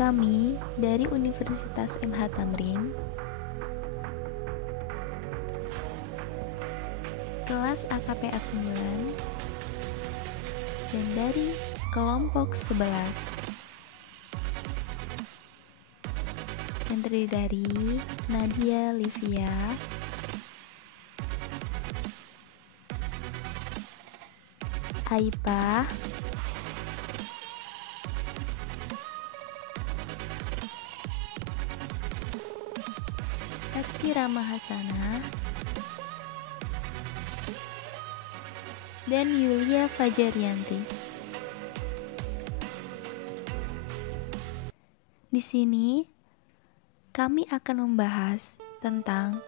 Kami dari Universitas MH Tamrin, kelas AKPA 9, dan dari kelompok 11 yang terdiri dari Nadia Livia, Aipah, Epsi Rama Hasanah, dan Yulia Fajarianti. Di sini kami akan membahas tentang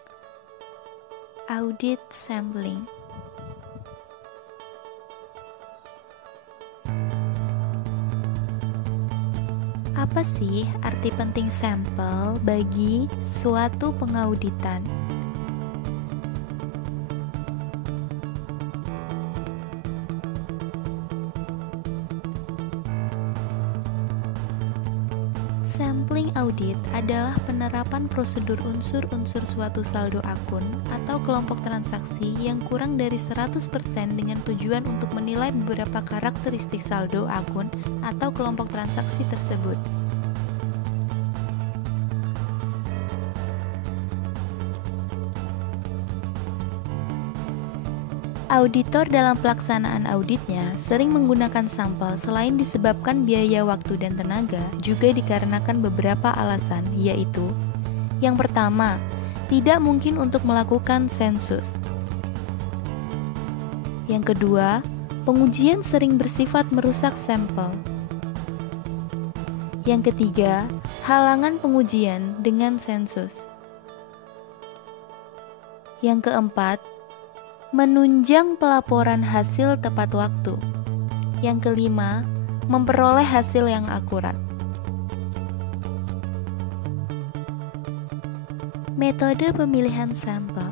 audit sampling. Apa sih arti penting sampel bagi suatu pengauditan? Sampling audit adalah penerapan prosedur unsur-unsur suatu saldo akun atau kelompok transaksi yang kurang dari 100% dengan tujuan untuk menilai beberapa karakteristik saldo akun atau kelompok transaksi tersebut. Auditor dalam pelaksanaan auditnya sering menggunakan sampel selain disebabkan biaya waktu dan tenaga, juga dikarenakan beberapa alasan, yaitu: yang pertama, tidak mungkin untuk melakukan sensus. Yang kedua, pengujian sering bersifat merusak sampel. Yang ketiga, halangan pengujian dengan sensus. Yang keempat, menunjang pelaporan hasil tepat waktu. Yang kelima, memperoleh hasil yang akurat. Metode pemilihan sampel.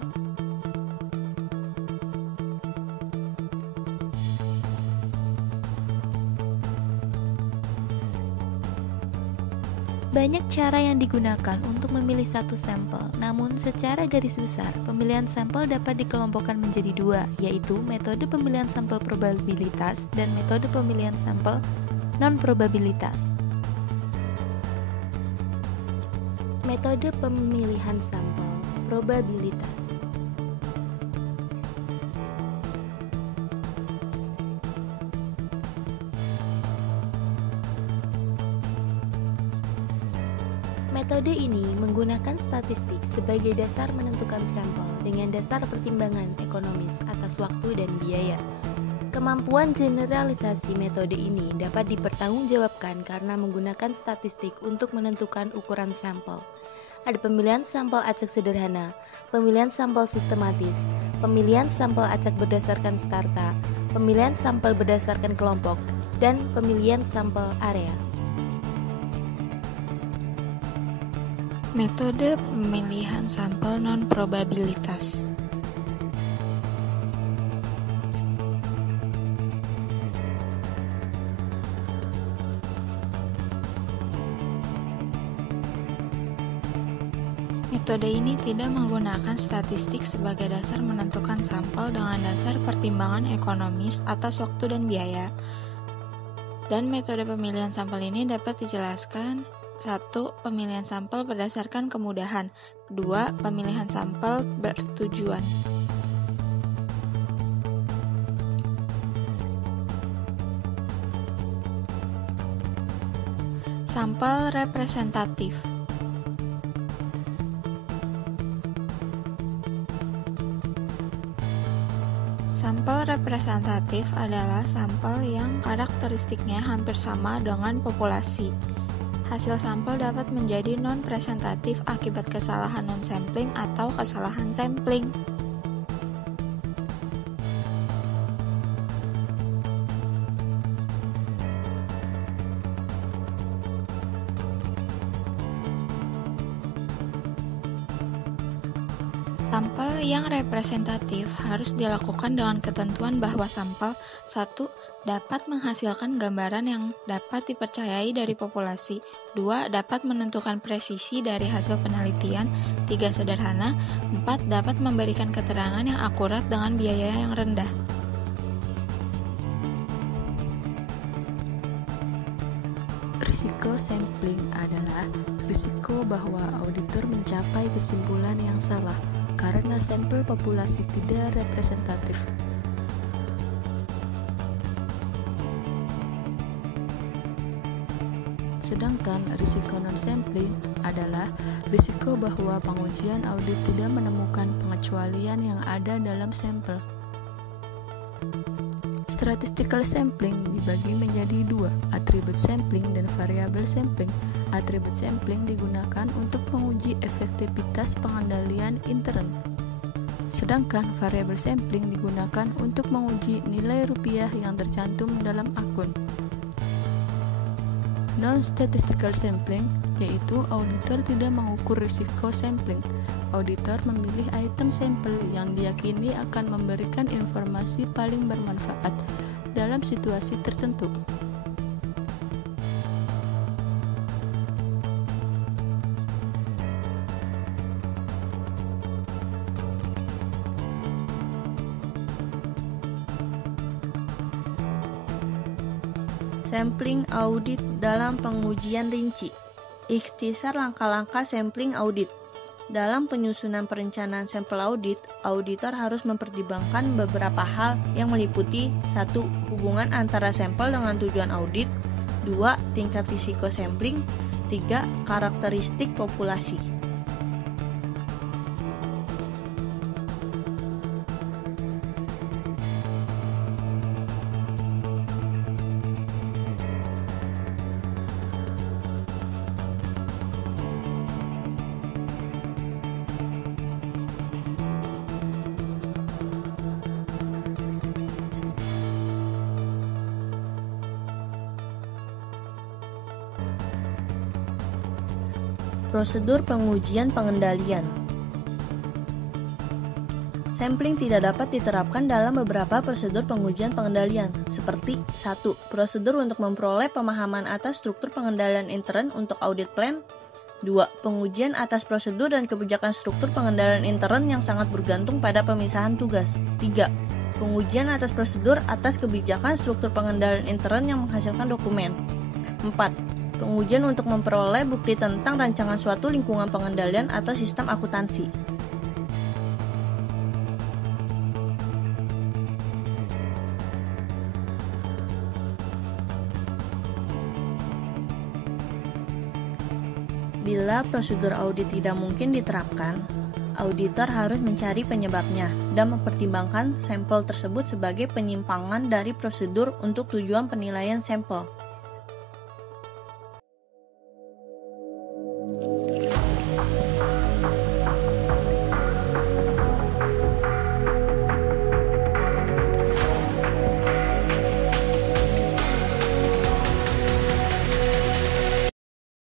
Banyak cara yang digunakan untuk memilih satu sampel, namun secara garis besar, pemilihan sampel dapat dikelompokkan menjadi dua, yaitu metode pemilihan sampel probabilitas dan metode pemilihan sampel non-probabilitas. Metode pemilihan sampel probabilitas. Metode ini menggunakan statistik sebagai dasar menentukan sampel dengan dasar pertimbangan ekonomis atas waktu dan biaya. Kemampuan generalisasi metode ini dapat dipertanggungjawabkan karena menggunakan statistik untuk menentukan ukuran sampel. Ada pemilihan sampel acak sederhana, pemilihan sampel sistematis, pemilihan sampel acak berdasarkan starta, pemilihan sampel berdasarkan kelompok, dan pemilihan sampel area. Metode pemilihan sampel non-probabilitas. Metode ini tidak menggunakan statistik sebagai dasar menentukan sampel dengan dasar pertimbangan ekonomis atas waktu dan biaya. Dan metode pemilihan sampel ini dapat dijelaskan: 1. Pemilihan sampel berdasarkan kemudahan. 2. Pemilihan sampel bertujuan. Sampel representatif. Sampel representatif adalah sampel yang karakteristiknya hampir sama dengan populasi. Hasil sampel dapat menjadi non-presentatif akibat kesalahan non-sampling atau kesalahan sampling. Sampel yang representatif harus dilakukan dengan ketentuan bahwa sampel 1. Dapat menghasilkan gambaran yang dapat dipercayai dari populasi, 2. Dapat menentukan presisi dari hasil penelitian, 3. Sederhana, 4. Dapat memberikan keterangan yang akurat dengan biaya yang rendah. Risiko sampling adalah risiko bahwa auditor mencapai kesimpulan yang salah karena sampel populasi tidak representatif. Sedangkan risiko non-sampling adalah risiko bahwa pengujian audit tidak menemukan pengecualian yang ada dalam sampel. Statistical sampling dibagi menjadi dua, atribut sampling dan variabel sampling. Atribut sampling digunakan untuk menguji efektivitas pengendalian intern. Sedangkan variabel sampling digunakan untuk menguji nilai rupiah yang tercantum dalam akun. Non-statistical sampling, yaitu auditor tidak mengukur risiko sampling. Auditor memilih item sampel yang diyakini akan memberikan informasi paling bermanfaat dalam situasi tertentu. Sampling audit dalam pengujian rinci. Ikhtisar langkah-langkah sampling audit. Dalam penyusunan perencanaan sampel audit, auditor harus mempertimbangkan beberapa hal yang meliputi 1. Hubungan antara sampel dengan tujuan audit, 2. Tingkat risiko sampling, 3. Karakteristik populasi. Prosedur pengujian pengendalian. Sampling tidak dapat diterapkan dalam beberapa prosedur pengujian pengendalian, seperti 1. Prosedur untuk memperoleh pemahaman atas struktur pengendalian intern untuk audit plan. 2. Pengujian atas prosedur dan kebijakan struktur pengendalian intern yang sangat bergantung pada pemisahan tugas. 3. Pengujian atas prosedur atas kebijakan struktur pengendalian intern yang menghasilkan dokumen. 4. Pengujian untuk memperoleh bukti tentang rancangan suatu lingkungan pengendalian atau sistem akuntansi. Bila prosedur audit tidak mungkin diterapkan, auditor harus mencari penyebabnya dan mempertimbangkan sampel tersebut sebagai penyimpangan dari prosedur untuk tujuan penilaian sampel.